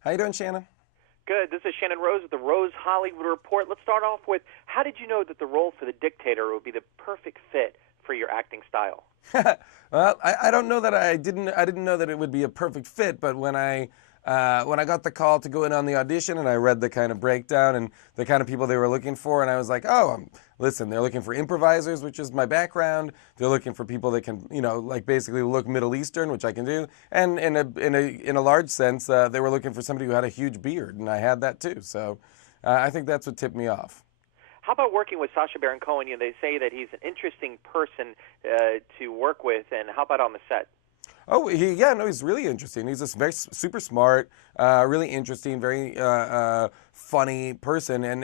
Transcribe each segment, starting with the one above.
How you doing, Shannon? Good. This is Shannon Rose with the Rose Hollywood Report. Let's start off with, how did you know that the role for the Dictator would be the perfect fit for your acting style? Well, I don't know that I didn't know that it would be a perfect fit, but when I got the call to go in on the audition and I read the kind of breakdown and the kind of people they were looking for, and I was like, oh, listen, they're looking for improvisers, which is my background. They're looking for people that can, like basically look Middle Eastern, which I can do. And in a large sense, they were looking for somebody who had a huge beard, and I had that too. So I think that's what tipped me off. How about working with Sacha Baron Cohen? They say that he's an interesting person to work with, and how about on the set? Oh, he's really interesting. He's this very super smart, really interesting, very funny person, and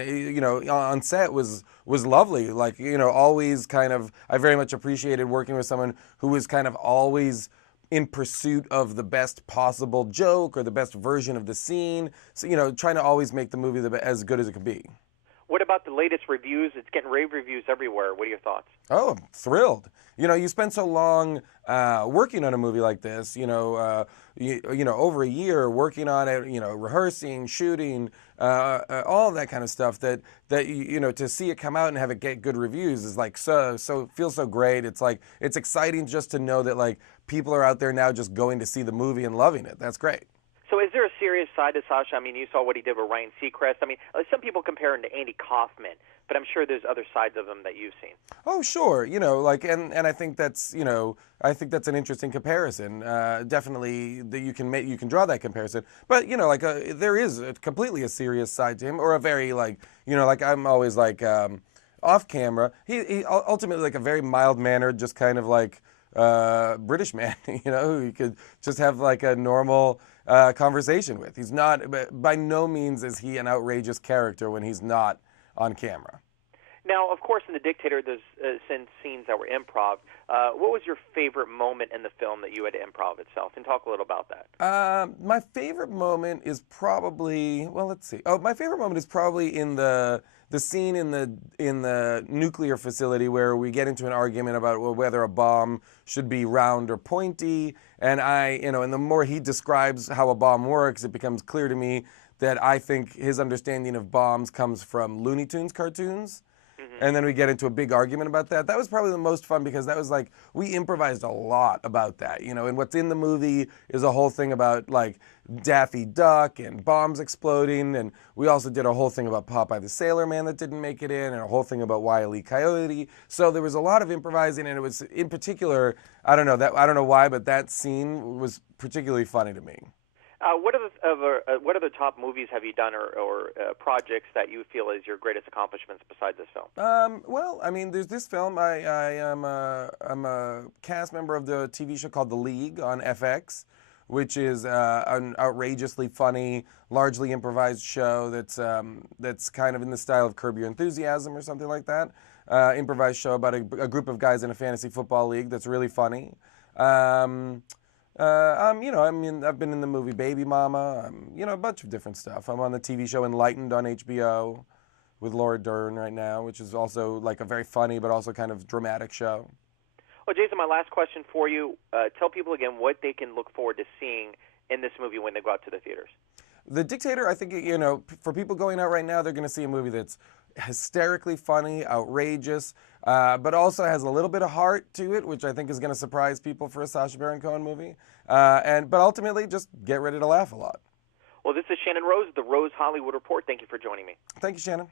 on set was lovely. Like always kind of. I very much appreciated working with someone who was kind of always in pursuit of the best possible joke or the best version of the scene. So trying to always make the movie as good as it could be. What about the latest reviews? It's getting rave reviews everywhere. What are your thoughts? Oh, I'm thrilled. You spend so long working on a movie like this, over a year working on it, rehearsing, shooting, all of that kind of stuff that to see it come out and have it get good reviews is like so feels so great. It's like it's exciting just to know that like people are out there now just going to see the movie and loving it. That's great. So is there a serious side to Sacha? I mean, you saw what he did with Ryan Seacrest. I mean, some people compare him to Andy Kaufman, but I'm sure there's other sides of him that you've seen. Oh, sure. And I think that's, an interesting comparison. Definitely that you can draw that comparison. But, there is completely a serious side to him, or a very I'm always off camera. He ultimately like a very mild-mannered, just kind of like British man, who you could just have like a normal conversation with. He's not, by no means is he an outrageous character when he's not on camera. Now, of course, in The Dictator, there's scenes that were improv. What was your favorite moment in the film that you had to improv itself? And talk a little about that. My favorite moment is probably, well, let's see. Oh, my favorite moment is probably in the scene in the nuclear facility where we get into an argument about whether a bomb should be round or pointy. And and the more he describes how a bomb works, it becomes clear to me that I think his understanding of bombs comes from Looney Tunes cartoons. And then we get into a big argument about that. That was probably the most fun because that was like, we improvised a lot about that, and what's in the movie is a whole thing about like Daffy Duck and bombs exploding. And we also did a whole thing about Popeye the Sailor Man that didn't make it in, and a whole thing about Wile E. Coyote. So there was a lot of improvising, and it was in particular, I don't know why, but that scene was particularly funny to me. What other top movies have you done or projects that you feel is your greatest accomplishments besides this film? Well, I mean, there's this film. I'm a cast member of the TV show called The League on FX, which is an outrageously funny, largely improvised show that's kind of in the style of Curb Your Enthusiasm or something like that. Improvised show about a group of guys in a fantasy football league that's really funny. I've been in the movie Baby Mama, a bunch of different stuff. I'm on the TV show Enlightened on HBO with Laura Dern right now, which is also like a very funny but also kind of dramatic show. Well, Jason, my last question for you, tell people again what they can look forward to seeing in this movie when they go out to the theaters. The Dictator, I think, for people going out right now, they're going to see a movie that's hysterically funny, outrageous, but also has a little bit of heart to it, which I think is going to surprise people for a Sacha Baron Cohen movie. But ultimately, just get ready to laugh a lot. Well, this is Shannon Rose, the Rose Hollywood Report. Thank you for joining me. Thank you, Shannon.